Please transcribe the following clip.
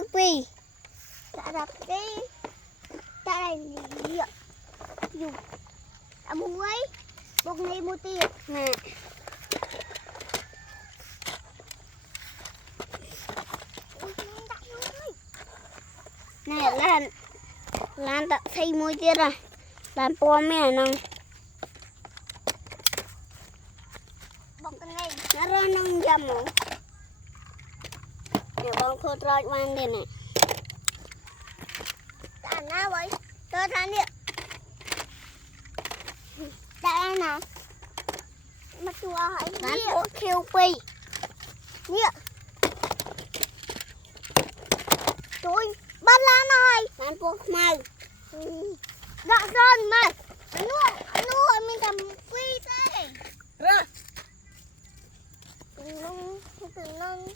chơi pi đã đập cái này liệu dùng đã muối bột này mua tiền nè nè lan tận xây muối kia rồi lan po mẹ nè bọc cái này nó ra nông dầm rồi nè bông khô trôi quan đây nè đã nào vậy tôi thán điện đã nào mà chùa hãy bán của kêu pi nhỉ trời bắt lá này bán của mày đã sơn mày nuôi mình làm pi thế ra từ nông